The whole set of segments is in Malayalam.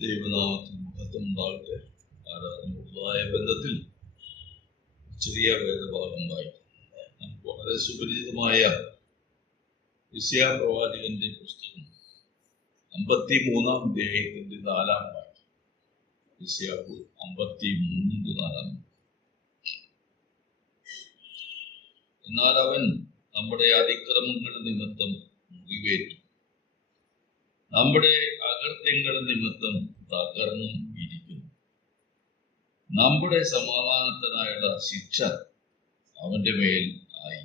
ദൈവനാമത്തിന് മഹത്വം ഉണ്ടാകട്ടെ. ആരാധനയുള്ളതായ ബന്ധത്തിൽ ചെറിയ വേദഭാഗം വായിക്കും. നമുക്ക് വളരെ സുപരിചിതമായ യെശയ്യാ പ്രവാചകന്റെ പുസ്തകം 53-ാം അധ്യായത്തിന്റെ 4-ാം വാക്യം. യെശയ്യാ 53:4. എന്നാൽ അവൻ നമ്മുടെ അതിക്രമങ്ങൾ നിമിത്തം മുറിവേറ്റു, നമ്മുടെ അകൃത്യങ്ങൾ നിമിത്തം തകർന്നും ഇരിക്കുന്നു. നമ്മുടെ സമാധാനത്തിനായുള്ള ശിക്ഷ അവന്റെ മേൽ ആയി,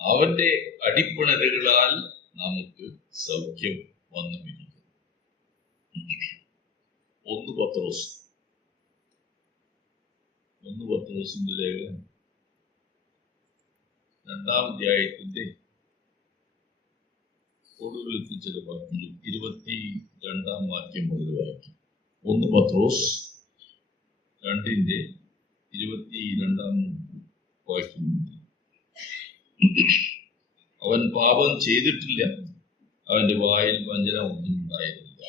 അവന്റെ അടിപ്പിണരുകളാൽ നമുക്ക് സൗഖ്യം വന്നുമിരിക്കുന്നു. 1 പത്രോസിന്റെ ലേഖനം 2-ാം അധ്യായത്തിന്റെ ഒടുവിലത്തെ ചില വാക്യങ്ങൾ 22-ാം വാക്യം മുതൽ വായിക്കും. 1 പത്രോസ് 2:22 വാക്യം. അവൻ പാപം ചെയ്തിട്ടില്ല, അവന്റെ വായിൽ വഞ്ചന ഒന്നും ഉണ്ടായിരുന്നില്ല.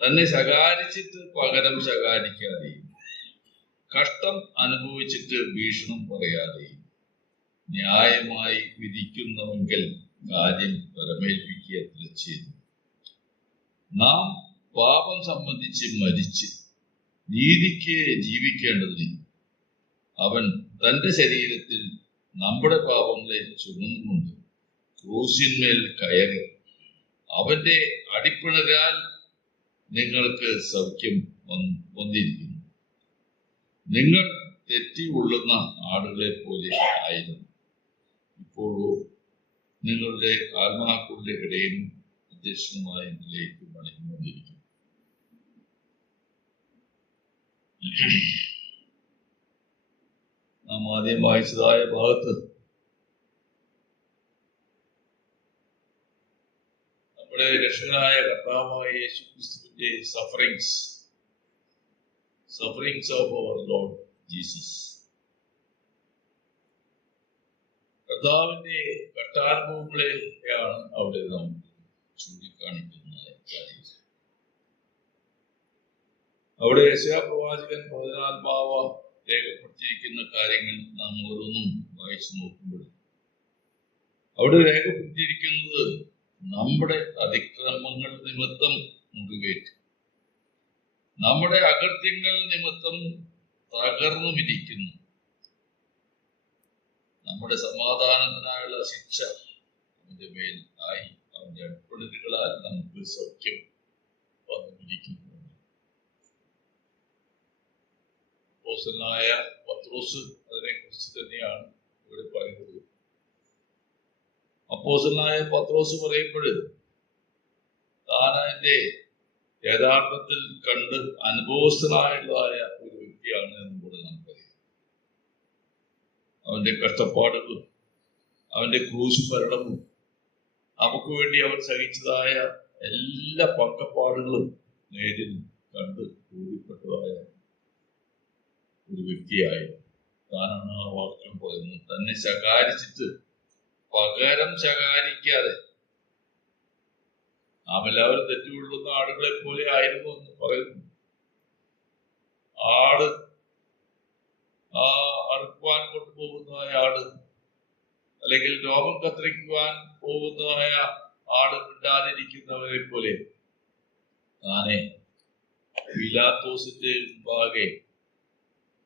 തന്നെ ശകാരിച്ചിട്ട് പകരം ശകാരിക്കാതെയും കഷ്ടം അനുഭവിച്ചിട്ട് ഭീഷണം പറയാതെയും ന്യായമായി വിധിക്കുന്നവെങ്കിൽ കാര്യം പരമേൽപ്പിക്കുക ചെയ്തു. നാം പാപം സംബന്ധിച്ച് മരിച്ച് നീതിക്ക് ജീവിക്കേണ്ടതിന് അവൻ തന്റെ ശരീരത്തിൽ നമ്മുടെ പാപങ്ങളെ ചുമന്നുകൊണ്ട് ക്രൂശിന്മേൽ കയറി അവന്റെ അടിപ്പിണരാൽ നിങ്ങൾക്ക് സൗഖ്യം വന്നിരിക്കുന്നു. നിങ്ങൾ തെറ്റി ഉള്ളുന്ന ആടുകളെ പോലെ ആയിരുന്നു, ഇപ്പോഴോ നിങ്ങളുടെ ആത്മാക്കളുടെ ഇടയിലും അധ്യക്ഷനുമായ ഇതിലേക്ക് മടങ്ങിക്കൊണ്ടിരിക്കുന്നു. നാം ആദ്യം വായിച്ചതായ ഭാഗത്ത് നമ്മുടെ രക്ഷകനായ കർത്താവായ യേശുക്രിസ്തുവിന്റെ sufferings of our lord Jesus, കർത്താവിന്റെ കഷ്ടാനുഭവങ്ങളെയാണ് അവിടെ നാം ചൂണ്ടിക്കാണിക്കുന്ന കാര്യം. അവിടെ യെശയ്യാ പ്രവാചകൻ പതിനാത്മാവ രേഖപ്പെടുത്തിയിരിക്കുന്ന കാര്യങ്ങൾ നാം ഓരോന്നും വായിച്ചു നോക്കുമ്പോൾ അവിടെ രേഖപ്പെടുത്തിയിരിക്കുന്നത് നമ്മുടെ അതിക്രമങ്ങൾ നിമിത്തം മുറിവേറ്റ്, നമ്മുടെ അകൃത്യങ്ങൾ നിമിത്തം തകർന്നുമിരിക്കുന്നു, നമ്മുടെ സമാധാനത്തിനായുള്ള ശിക്ഷ അവന്റെ മേൽ ആയി, അവന്റെ അടിപ്പിണരുകളാൽ നമുക്ക് സൗഖ്യം വന്നിരിക്കുന്നു. അപ്പോസ്തലനായ പത്രോസ് അതിനെക്കുറിച്ച് തന്നെയാണ് ഇവിടെ പറയുന്നത്. അപ്പോസ്തലനായ പത്രോസ് പറയുമ്പോൾ താൻ അതിന്റെ യഥാർത്ഥത്തിൽ കണ്ട് അനുഭവസ്ഥനായുള്ളതായ ഒരു വ്യക്തിയാണ് എന്നും കൂടെ നമുക്കറിയാം. അവന്റെ കഷ്ടപ്പാടുകളും അവന്റെ ക്രൂശ് ഭരണവും നമുക്ക് വേണ്ടി അവൻ സഹിച്ചതായ എല്ലാ പക്കപ്പാടുകളും നേരിൽ കണ്ട് ബോധ്യപ്പെട്ടതായ ഒരു വ്യക്തിയായി താനാണ് ആ വാക്യം പറയുന്നത്. തന്നെ ശകാരിച്ചിട്ട് പകരം ശകാരിക്കാതെ, നാം എല്ലാവരും തെറ്റുകൊള്ളുന്ന ആടുകളെ പോലെ ആയിരുന്നു എന്ന് പറയുന്നു. ആട് അറുക്കുവാൻ കൊണ്ടുപോകുന്നതായ ആട്, അല്ലെങ്കിൽ രോമം കത്തിരിക്കുവാൻ പോകുന്നതായ ആട് മിണ്ടാതിരിക്കുന്നവരെ പോലെ താനെ പീലാത്തോസിന്റെ മുമ്പാകെ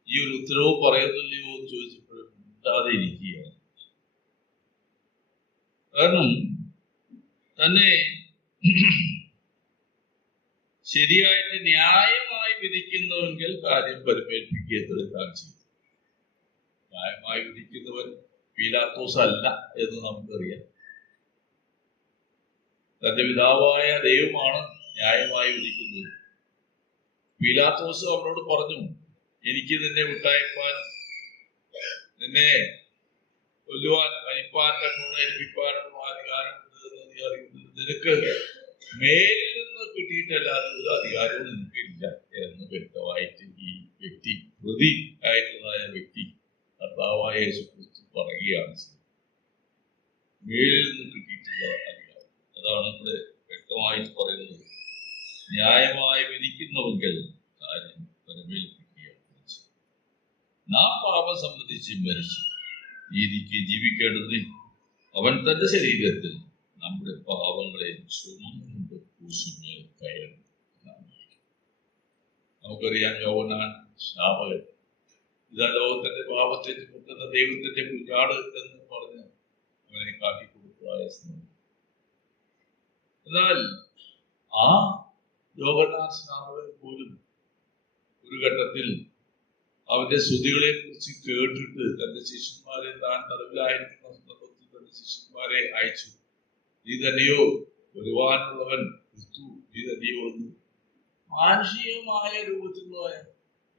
ഈ ഒരു ഉത്തരവ് പറയുന്നില്ലയോ എന്ന് ചോദിച്ചപ്പോഴും മിണ്ടാതെ ഇരിക്കുകയാണ്. കാരണം തന്നെ ശരിയായിട്ട് ന്യായമായി വിധിക്കുന്നവെങ്കിൽ കാര്യം പരിമേൽപ്പിക്കുക താൻ ചെയ്യും. ന്യായമായി വിധിക്കുന്നവൻ പീലാത്തോസ് അല്ല എന്ന് നമുക്കറിയാം. തന്റെ പിതാവായ ദൈവമാണ് ന്യായമായി വിധിക്കുന്നത്. പീലാത്തോസ് അവനോട് പറഞ്ഞു, എനിക്ക് നിന്നെ വിട്ടയപ്പാൻ, നിന്നെ കൊല്ലുവാൻ, മരിപ്പാൻ, ഏൽപ്പിക്കാനുള്ള അധികാരം നീ അറിയുന്നത്, നിനക്ക് മേലിൽ നിന്ന് കിട്ടിയിട്ടല്ലാതെ ഒരു അധികാരവും നിനക്കില്ല എന്ന് വ്യക്തമായിട്ട് ഈ വ്യക്തി, പ്രതി ആയിട്ടുള്ളതായ വ്യക്തി കർത്താവായ യേശുക്രിസ്തു പറയുകയാണ്. മേലിൽ നിന്ന് കിട്ടിയിട്ടുള്ള അധികാരം, അതാണ് ഇവിടെ വ്യക്തമായിട്ട് പറയുന്നത്. ന്യായമായി വിധിക്കുന്നുവെങ്കിൽ കാര്യം പരമേൽപ്പിക്കുകയാണ്. നാം പാപം സംബന്ധിച്ച് മരിച്ചു നീതിക്ക് ജീവിക്കേണ്ടതിന് അവൻ തന്റെ ശരീരത്തിൽ നമ്മുടെ പാപങ്ങളെ ചുമന്നുകൊണ്ട് ക്രൂശിന്മേൽ കയറി. നമുക്കറിയാം, യോഹന്നാൻ സ്നാപകൻ ഇതാ ലോകത്തിന്റെ പാപത്തെ ചുമക്കുന്ന ദൈവത്തിന്റെ കുഞ്ഞാട് എന്ന് പറഞ്ഞ് അവനെ കാട്ടിക്കൊടുത്തതായ സ്നേഹം. എന്നാൽ ആ യോഹന്നാൻ സ്നാപകൻ പോലും ഒരു ഘട്ടത്തിൽ അവന്റെ സ്തുതികളെ കുറിച്ച് കേട്ടിട്ട് തന്റെ ശിഷ്യന്മാരെ, താൻ തടവിലായിരിക്കുന്ന സന്ദർഭത്തിൽ തന്റെ ശിഷ്യന്മാരെ അയച്ചു. നീ തന്നെയോ വരുവാനുള്ളവൻ ക്രിസ്തു, നീ തന്നെയോ എന്ന് മാനുഷികമായ രൂപത്തിലുള്ള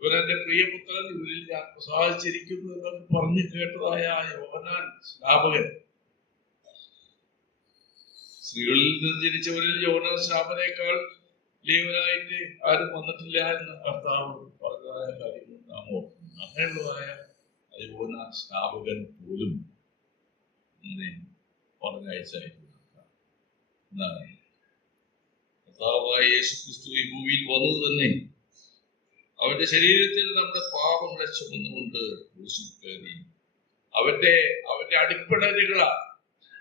ഇവരെന്റെ പ്രിയപുത്രൻ, ഇവരിൽ ഞാൻ പ്രസാദിച്ചിരിക്കുന്നു എന്നൊക്കെ പറഞ്ഞു കേട്ടതായ യോഹന്നാൻ സ്നാപകൻ, സ്ത്രീകളിൽ നിന്ന് ജനിച്ചവരിൽ യോഹന്നാൻ സ്നാപകനേക്കാൾ ലീവനായിട്ട് ആരും വന്നിട്ടില്ല എന്ന് കർത്താവ് പറഞ്ഞതായ കാര്യങ്ങൾ നാം ഓർക്കുന്നു. അങ്ങനെയുള്ളതായ യോഹന്നാൻ സ്നാപകൻ പോലും അങ്ങനെ പറഞ്ഞയച്ചായിരുന്നു. എന്താണ് കർത്താവായ യേശുക്രിസ്തു ഈ ഭൂമിയിൽ വന്നത് തന്നെ അവന്റെ ശരീരത്തിൽ നമ്മുടെ പാപങ്ങളെ ചുമന്നുകൊണ്ട് ക്രൂശിൽ കയറി. അവന്റെ അടിപ്പിണരുകളാ,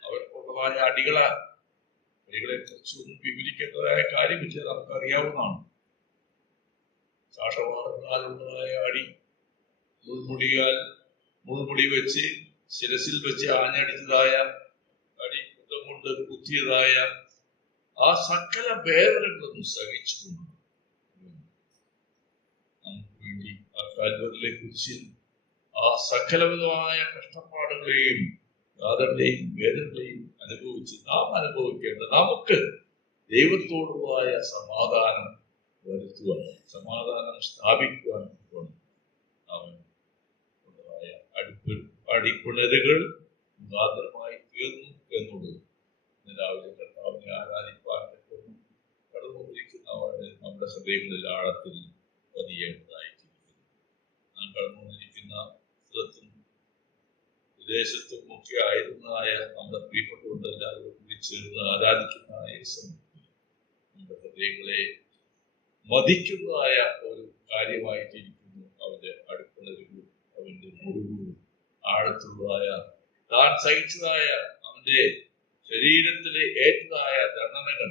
അവർക്കുള്ളതായ അടികളെ കുറിച്ചൊന്നും വിവരിക്കേണ്ടതായ കാര്യമില്ല, നമുക്കറിയാവുന്നതാണ്. ചാട്ടവാറുള്ളതായ അടി, മുൾമുടി വെച്ച് ശിരസിൽ വെച്ച് ആഞ്ഞടിച്ചതായ അടി, കുറ്റം കൊണ്ട് കുത്തിയതായ ആ സകല വേദനകളൊന്നും സഹിച്ചുകൊണ്ട് നമുക്ക് വേണ്ടി ആ കാൽവരിലെ കുരിശിൽ ആ സകലവിധമായ കഷ്ടപ്പാടുകളെയും യാതനയും വേദനകളെയും അനുഭവിച്ച് നാം അനുഭവിക്കേണ്ട നമുക്ക് ദൈവത്തോടുള്ളതായ സമാധാനം വരുത്തുവാൻ, സമാധാനം സ്ഥാപിക്കുവാൻ അവൻ അടിപ്പിണരുകൾ മുഖാന്തരമായി തീർന്നു എന്നുള്ളത് രാവിലെ കർത്താവിനെ ആരാധിപ്പാൻ കടന്നുകൊണ്ടിരിക്കുന്നവരെ നമ്മുടെ ഹൃദയങ്ങളിൽ ആഴത്തിൽ പതിയേണ്ടതായിരിക്കുന്നു. നാം കടന്നുകൊണ്ടിരിക്കുന്ന സ്ഥലത്തും വിദേശത്തും ഒക്കെ ആയിരുന്നതായ നമ്മുടെ പ്രിയപ്പെട്ടുകൊണ്ട് എല്ലാവരും കൂടി ചേർന്ന് ആരാധിക്കുന്ന നമ്മുടെ ഹൃദയങ്ങളെ മതിക്കുന്നതായ ഒരു കാര്യമായിട്ടിരിക്കുന്നു. അവന്റെ അടുപ്പിണരുകളും അവന്റെ മുറിവുകളും ആഴത്തുള്ളതായ താൻ സഹിച്ചതായ അവന്റെ ശരീരത്തിലെ ഏറ്റതായ ദണ്ഡനകൾ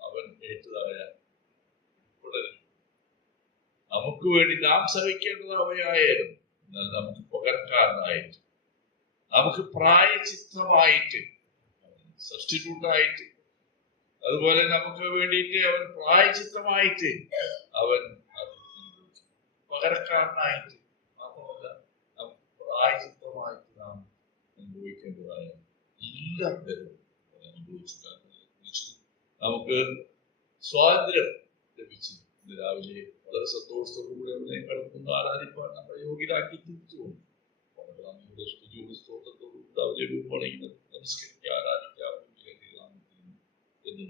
അവൻ ഏറ്റതായ നമുക്ക് വേണ്ടി നാം സഹിക്കേണ്ടതവയായിരുന്നു. എന്നാൽ നമുക്ക് പകർക്കാരനായിട്ട്, നമുക്ക് പ്രായചിത്തമായിട്ട്, സബ്സ്റ്റിറ്റ്യൂട്ടായിട്ട്, അതുപോലെ നമുക്ക് വേണ്ടിയിട്ട് അവൻ പ്രായചിത്തമായിട്ട് അവൻ പകരക്കാരനായിട്ട് മാത്രമല്ല നമുക്ക് പ്രായചിത്തമായിട്ട് നാം അനുഭവിക്കേണ്ടതായ എല്ലാ പേരും അനുഭവിച്ചു. നമുക്ക് സ്വാതന്ത്ര്യം ലഭിച്ചു. ഇന്ന് രാവിലെ വളരെ സന്തോഷത്തോടുകൂടി അവനെ കടന്നു ആരാധിപ്പാൻ നമ്മളെ യോഗ്യരാക്കി തിരിച്ചു പോകും. നമ്മുടെ സ്തുതിയുടെ സ്തോത്രത്തോടുകൂടി രാവിലെ നമസ്കരിക്കാൻ ആരാധിക്കാം എന്ന്